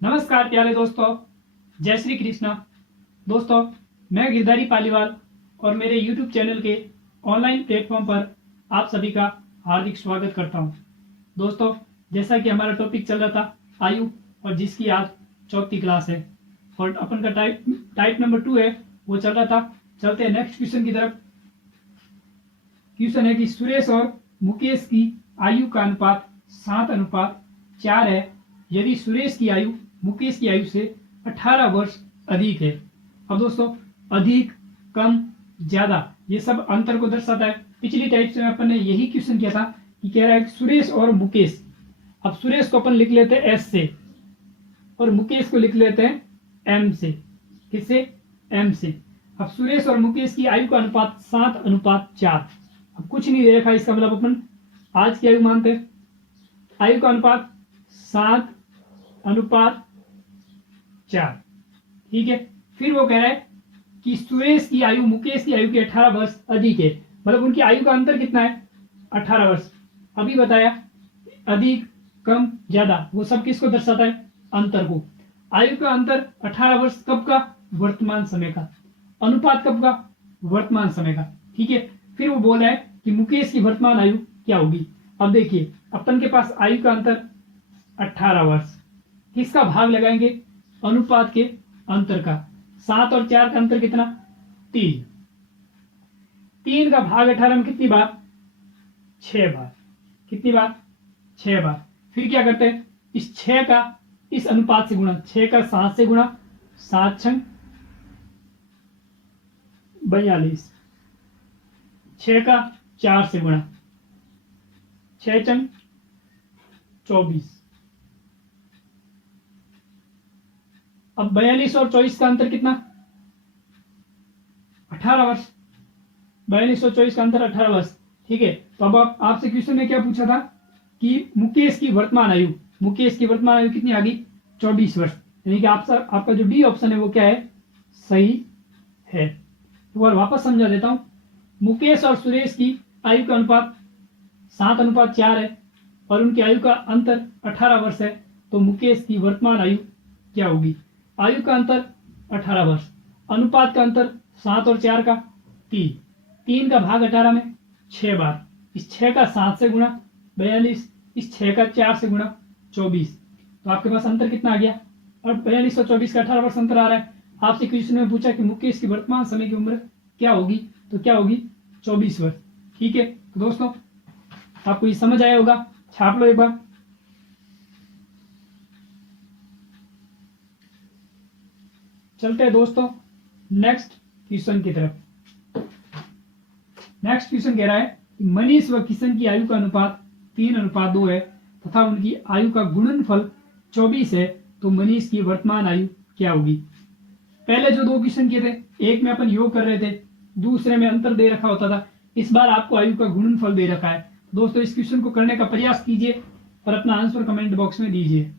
नमस्कार प्यारे दोस्तों, जय श्री कृष्णा। दोस्तों, मैं गिरधारी पालीवाल और मेरे YouTube चैनल के ऑनलाइन प्लेटफॉर्म पर आप सभी का हार्दिक स्वागत करता हूं। दोस्तों, जैसा कि हमारा टॉपिक चल रहा था आयु, और जिसकी आज चौथी क्लास है और अपन का टाइप नंबर 2 है, वो चल रहा था। चलते हैं नेक्स्ट क्वेश्चन की तरफ। क्वेश्चन है कि सुरेश और मुकेश की आयु का अनुपात 7:4 है यदि सुरेश की आयु मुकेश की आयु से 18 वर्ष अधिक है। अब दोस्तों, अधिक, कम, ज्यादा, ये सब अंतर को दर्शाता है। पिछली टाइप से अपन ने यही क्वेश्चन किया था कि कह रहा है कि सुरेश और मुकेश। अब सुरेश को अपन लिख लेते हैं एस से और मुकेश को लिख लेते हैं एम से। किससे? एम से। अब सुरेश और मुकेश की आयु का अनुपात 7:4। अब कुछ नहीं दे रखा, इसका मतलब अपन आज की आयु मानते हैं। आयु का अनुपात 7:4, ठीक है। फिर वो कह रहा है कि सुरेश की आयु मुकेश की आयु के 18 वर्ष अधिक है, मतलब उनकी आयु का अंतर कितना है? 18 वर्ष। अभी बताया अधिक, कम, ज्यादा, वो सब किसको दर्शाता है? अंतर को। आयु का अंतर 18 वर्ष कब का? वर्तमान समय का। अनुपात कब का? वर्तमान समय का, ठीक है। फिर वो बोल रहा है कि मुकेश की वर्तमान आयु क्या होगी। अब देखिए, अपन के पास आयु का अंतर 18 वर्ष, किसका भाग लगाएंगे? अनुपात के अंतर का। 7 और 4 का अंतर कितना? 3। 3 का भाग 18 में कितनी बार? 6 बार। कितनी बार? 6 बार। फिर क्या करते हैं? इस 6 का इस अनुपात से गुणा, 6 का 7 से गुणा, 7 छंग 42, 6 का 4 से गुणा, 6 छंग 24। अब 42 और 24 का अंतर कितना? 18 वर्ष। 42 और 24 का अंतर 18 वर्ष, ठीक है। तो अब आपसे क्वेश्चन में क्या पूछा था कि मुकेश की वर्तमान आयु, मुकेश की वर्तमान आयु कितनी आ गई? 24 वर्ष। यानी कि आपका जो डी ऑप्शन है वो क्या है? सही है। तो और वापस समझा देता हूं। मुकेश और सुरेश की आयु का अनुपात 7:4 है और उनकी आयु का अंतर 18 वर्ष है। तो मुकेश की वर्तमान आयु क्या होगी? आयु का अंतर 18 वर्ष, अनुपात का अंतर 7 और 4 का 3, 3 का भाग 18 में 6 बार। इस 6 का 7 से गुणा 42, इस 6 का 4 से गुणा 24। तो आपके पास अंतर कितना आ गया? और 42 और 24 का 18 वर्ष अंतर आ रहा है। आपसे क्वेश्चन में पूछा कि मुकेश की वर्तमान समय की उम्र क्या होगी, तो क्या होगी? 24 वर्ष, ठीक है। तो दोस्तों, आपको ये समझ आया होगा, छाप लो एक बार। चलते हैं दोस्तों नेक्स्ट क्वेश्चन की तरफ। नेक्स्ट क्वेश्चन कह रहा है कि मनीष व किशन की आयु का अनुपात 3:2 है तथा उनकी आयु का गुणनफल 24 है। तो मनीष की वर्तमान आयु क्या होगी? पहले जो 2 क्वेश्चन किए थे, एक में अपन योग कर रहे थे, दूसरे में अंतर दे रखा होता था। इस बार आपको आयु का गुणनफल दे रखा है। दोस्तों, इस क्वेश्चन को करने का प्रयास कीजिए और अपना आंसर कमेंट बॉक्स में दीजिए।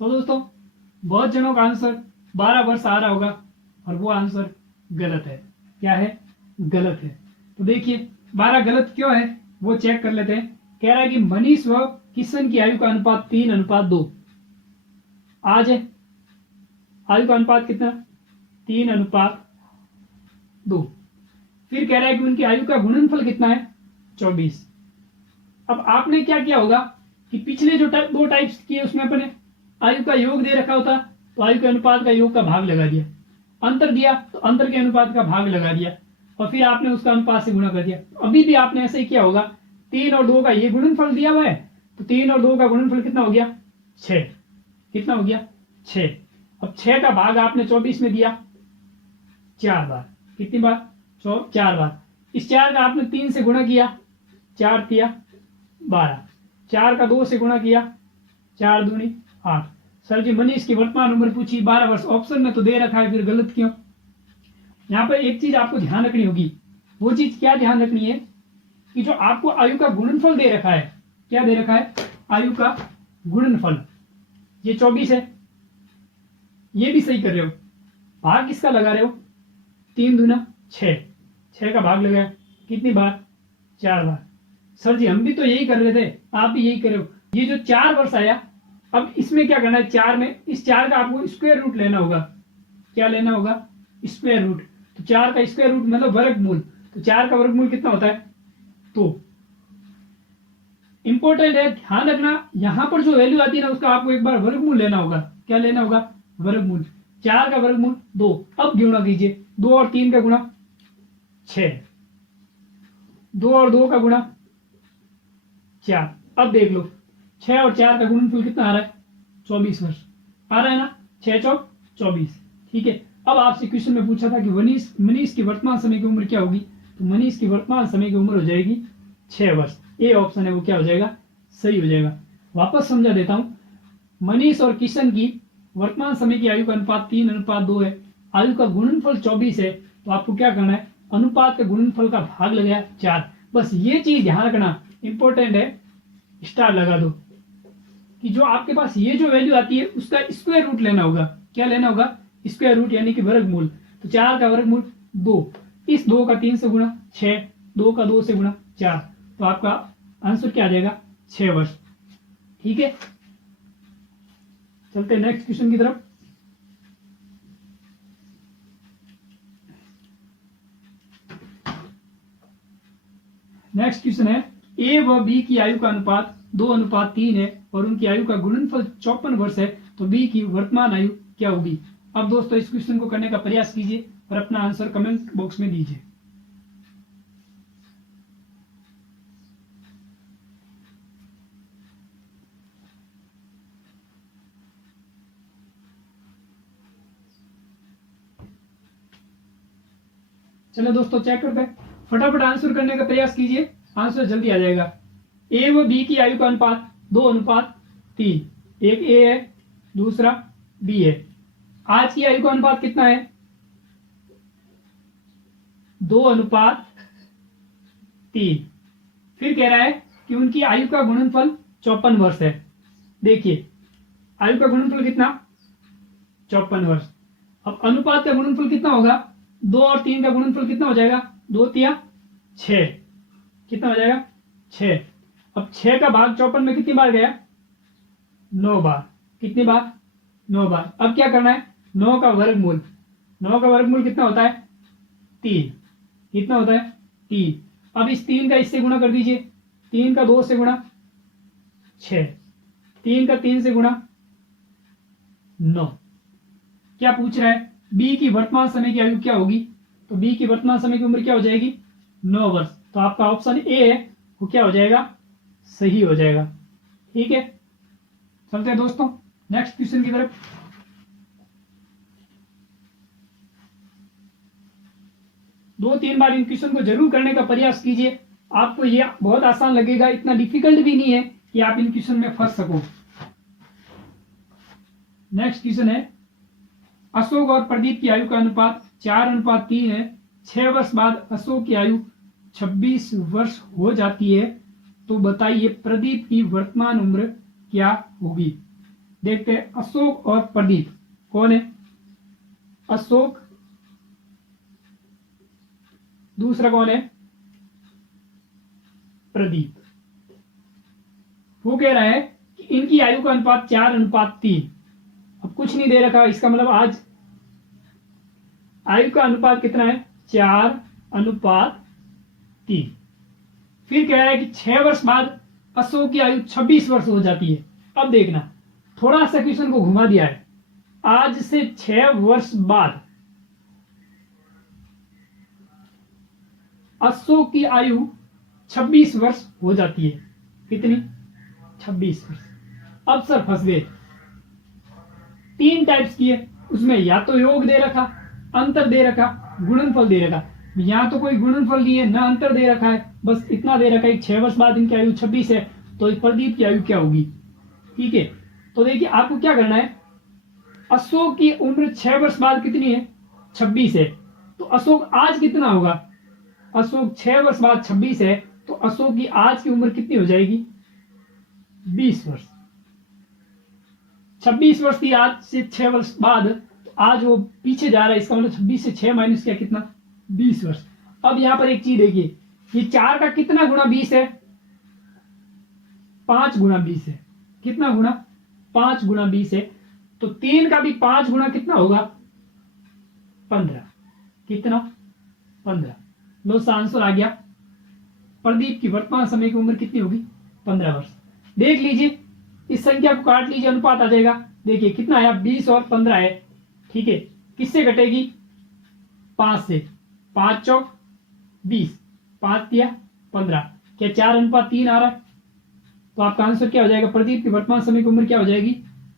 तो दोस्तों, बहुत जनों का आंसर 12 वर्ष आ रहा होगा और वो आंसर गलत है। क्या है? गलत है। तो देखिए 12 गलत क्यों है वो चेक कर लेते हैं। कह रहा है कि मनीष व किशन की आयु का अनुपात 3:2 आज है। आयु का अनुपात कितना? 3:2। फिर कह रहा है कि उनकी आयु का गुणनफल कितना है? 24। अब आपने क्या किया होगा कि पिछले जो 2 टाइप्स किए उसमें अपने आयु का योग दे रखा होता, तो आयु के अनुपात का योग का भाग लगा दिया। अंतर दिया तो अंतर के अनुपात का भाग लगा दिया और फिर आपने उसका अनुपात से गुणा कर दिया। अभी भी आपने ऐसे ही किया होगा। 3 और 2 का ये गुणनफल दिया हुआ है, तो 3 और 2 का गुणनफल कितना हो गया? 6। कितना हो गया? 6। अब 6 का भाग आपने 24 में दिया 4 बार। कितनी बार? 4 बार। इस 4 का आपने 3 से गुणा किया, 4 तिया 12। 4 का 2 से गुणा किया, 4 दूनी 8। सर जी, मनीष की वर्तमान उम्र पूछी 12 वर्ष, ऑप्शन में तो दे रखा है, फिर गलत क्यों? यहाँ पर एक चीज आपको ध्यान रखनी होगी। वो चीज क्या ध्यान रखनी है कि जो आपको आयु का गुणनफल दे रखा है, क्या दे रखा है, आयु का गुणनफल, ये 24 है, ये भी सही कर रहे हो। भाग किसका लगा रहे हो, 3 दूना 6, 6 का भाग लगाया, कितनी बार, 4 बार। सर जी हम भी तो यही कर रहे थे, आप भी यही कर रहे हो। ये जो 4 वर्ष आया, अब इसमें क्या करना है, 4 में इस 4 का आपको स्क्वायर रूट लेना होगा। क्या लेना होगा, स्क्वायर रूट। तो 4 का स्क्वायर रूट मतलब वर्गमूल। तो 4 का वर्गमूल कितना होता है, तो इंपॉर्टेंट है, ध्यान रखना, यहां पर जो वैल्यू आती है ना उसका आपको एक बार वर्गमूल लेना होगा। क्या लेना होगा, वर्गमूल। 4 का वर्गमूल 2। अब गुणा कीजिए, 2 और 3 का गुणा 6, 2 और 2 का गुणा 4। अब देख लो 6 और 4 का गुणनफल कितना आ रहा है, 24 वर्ष आ रहा है ना, 6 चौक 24। ठीक है, अब आपसे क्वेश्चन में पूछा था कि मनीष की वर्तमान समय की उम्र क्या होगी, तो मनीष की वर्तमान समय की उम्र हो जाएगी 6 वर्ष। ए ऑप्शन है वो क्या हो जाएगा, सही हो जाएगा। वापस समझा देता हूं, मनीष और किशन की वर्तमान समय की आयु का अनुपात 3:2 है, आयु का गुणनफल 24 है, तो आपको क्या करना है, अनुपात के गुणनफल का भाग लगाया 4। बस ये चीज ध्यान रखना, इंपॉर्टेंट है, स्टार लगा दो कि जो आपके पास ये जो वैल्यू आती है उसका स्क्वायर रूट लेना होगा। क्या लेना होगा, स्क्वायर रूट यानी कि वर्गमूल। तो 4 का वर्गमूल 2, इस 2 का 3 से गुणा 6, 2 का 2 से गुणा 4, तो आपका आंसर क्या आ जाएगा, 6 वर्ष। ठीक है, चलते हैं नेक्स्ट क्वेश्चन की तरफ। नेक्स्ट क्वेश्चन है, ए व बी की आयु का अनुपात 2:3 है और उनकी आयु का गुणनफल 54 वर्ष है, तो बी की वर्तमान आयु क्या होगी। अब दोस्तों इस क्वेश्चन को करने का प्रयास कीजिए और अपना आंसर कमेंट बॉक्स में दीजिए। चलो दोस्तों चेक करते हैं, फटाफट आंसर करने का प्रयास कीजिए, आंसर जल्दी आ जाएगा। ए व बी की आयु का अनुपात 2:3, एक ए है दूसरा बी है। आज की आयु का अनुपात कितना है, 2:3। फिर कह रहा है कि उनकी आयु का गुणनफल 54 वर्ष है। देखिए आयु का गुणनफल कितना, 54 वर्ष। अब अनुपात का गुणनफल कितना होगा, 2 और 3 का गुणनफल कितना हो जाएगा, 2 तिया 6, कितना हो जाएगा 6। अब 6 का भाग 54 में कितनी बार गया, 9 बार। कितनी बार, 9 बार। अब क्या करना है, 9 का वर्गमूल, 9 का वर्गमूल कितना होता है, 3। कितना होता है, 3। अब इस 3 का इससे गुणा कर दीजिए, 3 का 2 से गुणा 6, 3 का 3 से गुणा 9। क्या पूछ रहा है, बी की वर्तमान समय की आयु क्या होगी, तो बी की वर्तमान समय की उम्र क्या हो जाएगी, 9 वर्ष। तो आपका ऑप्शन ए है वो क्या हो जाएगा, सही हो जाएगा। ठीक है, चलते हैं दोस्तों नेक्स्ट क्वेश्चन की तरफ। दो तीन बार इन क्वेश्चन को जरूर करने का प्रयास कीजिए, आपको ये बहुत आसान लगेगा, इतना डिफिकल्ट भी नहीं है कि आप इन क्वेश्चन में फंस सको। नेक्स्ट क्वेश्चन है, अशोक और प्रदीप की आयु का अनुपात 4:3 है। 6 वर्ष बाद अशोक की आयु 26 वर्ष हो जाती है, तो बताइए प्रदीप की वर्तमान उम्र क्या होगी। देखते हैं अशोक और प्रदीप कौन है, अशोक, दूसरा कौन है, प्रदीप। वो कह रहा है कि इनकी आयु का अनुपात 4:3। अब कुछ नहीं दे रखा, इसका मतलब आज आयु का अनुपात कितना है, 4:3। फिर कह रहा है कि 6 वर्ष बाद अशोक की आयु 26 वर्ष हो जाती है। अब देखना, थोड़ा सा क्वेश्चन को घुमा दिया है, आज से 6 वर्ष बाद अशोक की आयु 26 वर्ष हो जाती है। कितनी, 26 वर्ष। अब सर फंस गए, 3 टाइप्स की है, उसमें या तो योग दे रखा, अंतर दे रखा, गुणनफल दे रखा। यहां तो कोई गुणनफल नहीं है ना अंतर दे रखा है, बस इतना दे रखा है 6 वर्ष बाद इनकी आयु 26 है, तो प्रदीप की आयु क्या होगी। ठीक है, तो देखिए आपको क्या करना है, अशोक की उम्र 6 वर्ष बाद कितनी है, 26 है, तो अशोक आज कितना होगा? अशोक 6 वर्ष बाद 26 है, तो अशोक की आज की उम्र कितनी हो जाएगी? 20 वर्ष। 26 वर्ष की आज से 6 वर्ष बाद, तो आज वो पीछे जा रहा है, इसका मतलब 26 से 6 माइनस किया कितना? 20 वर्ष। अब यहां पर एक चीज देखिए, ये 4 का कितना गुना 20 है? 5 गुना 20 है। कितना गुना? 5 गुना 20 है। तो 3 का भी 5 गुना कितना होगा? 15। कितना? 15। लो सा आंसर आ गया। प्रदीप की वर्तमान समय की उम्र कितनी होगी? 15 वर्ष। देख लीजिए, इस संख्या को काट लीजिए, अनुपात आ जाएगा। देखिए कितना आया? 20 और 15 है। ठीक है, किससे घटेगी? 5 से। 5 चौक 20, 5 दिया 15। क्या 4:3 आ रहा है? तो आपका आंसर क्या हो जाएगा? प्रदीप की वर्तमान समय की उम्र क्या हो जाएगी?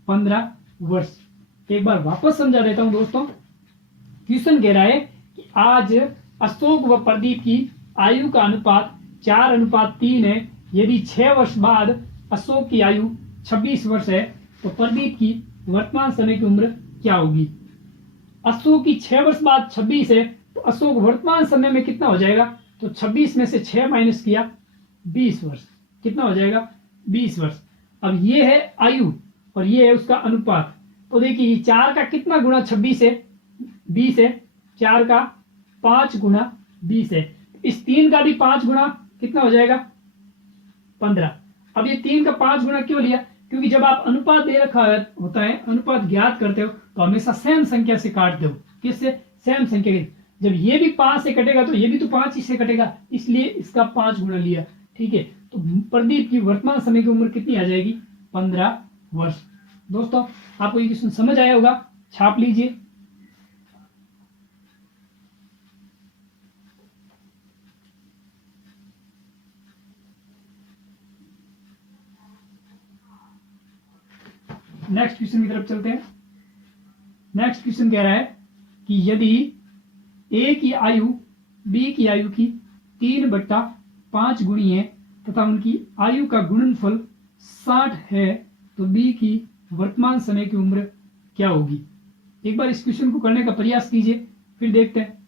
15 वर्ष। एक बार वापस समझा देता हूं दोस्तों। क्वेश्चन कह रहा है कि आज अशोक व प्रदीप की आयु का अनुपात 4:3 है। यदि 6 वर्ष बाद अशोक की आयु 26 वर्ष है, तो प्रदीप की वर्तमान समय की उम्र क्या होगी? अशोक की 6 वर्ष बाद 26 है, तो अशोक वर्तमान समय में कितना हो जाएगा? तो 26 में से 6 माइनस किया 20 वर्ष। कितना हो जाएगा? 20 वर्ष। अब ये है आयु और ये है उसका अनुपात। तो देखिए 4 का कितना गुना 26 है? 20 है। 4 का 5 गुना 20 है। इस 3 का भी 5 गुना कितना हो जाएगा? 15। अब ये 3 का 5 गुना क्यों लिया? क्योंकि जब आप अनुपात दे रखा होता है, अनुपात ज्ञात करते हो, तो हमेशा सेम संख्या से काटते हो। किससे? सेम संख्या के। जब ये भी 5 से कटेगा, तो ये भी तो 5 ही से कटेगा, इसलिए इसका 5 गुना लिया। ठीक है, तो प्रदीप की वर्तमान समय की उम्र कितनी आ जाएगी? 15 वर्ष। दोस्तों, आपको ये क्वेश्चन समझ आया होगा, छाप लीजिए। नेक्स्ट क्वेश्चन की तरफ चलते हैं। नेक्स्ट क्वेश्चन कह रहा है कि यदि ए की आयु बी की आयु की 3/5 गुणी है तथा उनकी आयु का गुणनफल 60 है, तो बी की वर्तमान समय की उम्र क्या होगी? एक बार इस क्वेश्चन को करने का प्रयास कीजिए, फिर देखते हैं।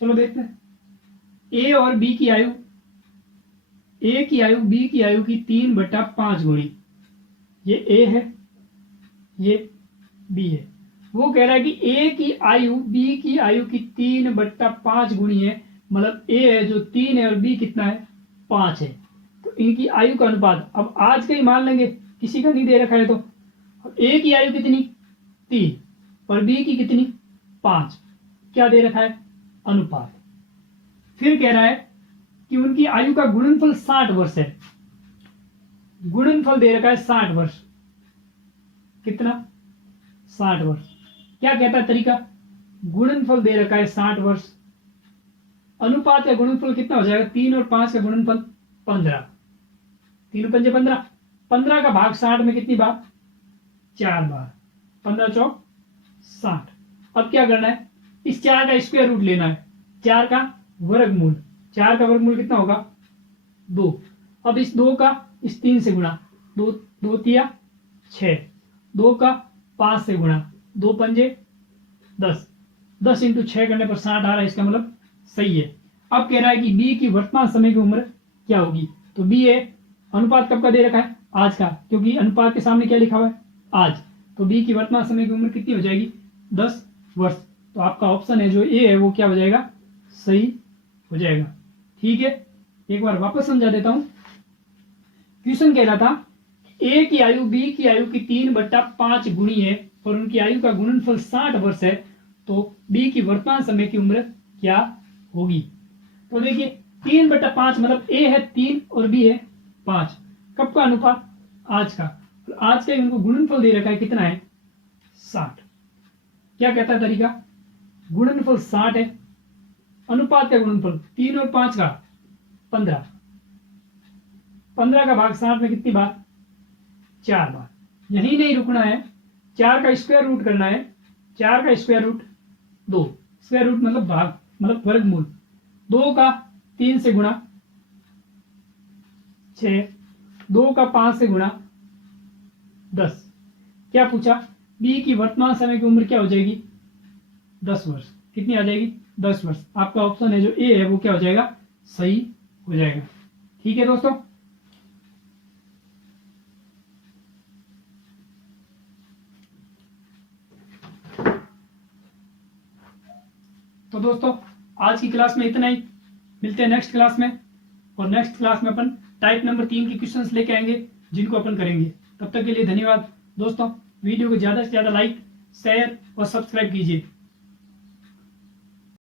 चलो देखते हैं। ए और बी की आयु, ए की आयु बी की आयु की 3/5 गुणी। ये ए है, ये बी है। वो कह रहा है कि ए की आयु बी की आयु की 3/5 गुणी है। मतलब ए है जो 3 है और बी कितना है? 5 है। तो इनकी आयु का अनुपात, अब आज का ही मान लेंगे, किसी का नहीं दे रखा है। तो ए की आयु कितनी? 3 और बी की कितनी? 5। क्या दे रखा है? अनुपात। फिर कह रहा है कि उनकी आयु का गुणनफल 60 वर्ष है। गुणनफल दे रखा है 60 वर्ष। कितना? 60 वर्ष। क्या कहता है तरीका? गुणनफल दे रखा है 60 वर्ष। अनुपात का गुणनफल कितना हो जाएगा? 3 और 5 का गुणनफल 15। 3 और 5 15। 15 का भाग 60 में कितनी बार? 4 बार। 15 चौक 60। अब क्या करना है? इस 4 का स्क्वायर रूट लेना है। 4 का वर्गमूल। 4 का वर्गमूल कितना होगा? 2। अब इस 2 का इस 3 से गुणा। 2 2 तिया 6। 2 का 5 से गुणा। 2 पंजे 10। 10 इंटू 6 करने पर 60 आ रहा है, इसका मतलब सही है। अब कह रहा है कि बी की वर्तमान समय की उम्र क्या होगी? तो बी है, अनुपात कब का दे रखा है? आज का, क्योंकि अनुपात के सामने क्या लिखा हुआ है? आज। तो बी की वर्तमान समय की उम्र कितनी हो जाएगी? 10 वर्ष। तो आपका ऑप्शन है जो ए है वो क्या हो जाएगा? सही हो जाएगा। ठीक है, एक बार वापस समझा देता हूं। क्वेश्चन कह रहा था ए की आयु बी की आयु की 3/5 गुणी है और उनकी आयु का गुणनफल 60 वर्ष है, तो बी की वर्तमान समय की उम्र क्या होगी? तो देखिए 3/5 मतलब ए है 3 और बी है 5। कब का अनुपात? आज का। और आज का उनको गुणनफल दे रखा है, कितना है? 60। क्या कहता है तरीका? गुणनफल 60 है, अनुपात का गुणनफल 3 और 5 का 15। 15 का भाग 60 में कितनी बार? 4 बार। यही नहीं रुकना है, 4 का स्क्वायर रूट करना है। 4 का स्क्वायर रूट 2, स्क्वायर रूट मतलब भाग, मतलब वर्गमूल। 2 का 3 से गुणा 6, 2 का 5 से गुणा 10। क्या पूछा? बी की वर्तमान समय की उम्र क्या हो जाएगी? 10 वर्ष। कितनी आ जाएगी? 10 वर्ष। आपका ऑप्शन है जो ए है वो क्या हो जाएगा? सही हो जाएगा। ठीक है दोस्तों, तो दोस्तों आज की क्लास में इतना ही। मिलते हैं नेक्स्ट क्लास में, और नेक्स्ट क्लास में अपन टाइप नंबर 3 के क्वेश्चंस लेके आएंगे जिनको अपन करेंगे। तब तक के लिए धन्यवाद दोस्तों। वीडियो को ज़्यादा से ज़्यादा लाइक, शेयर और सब्सक्राइब कीजिए।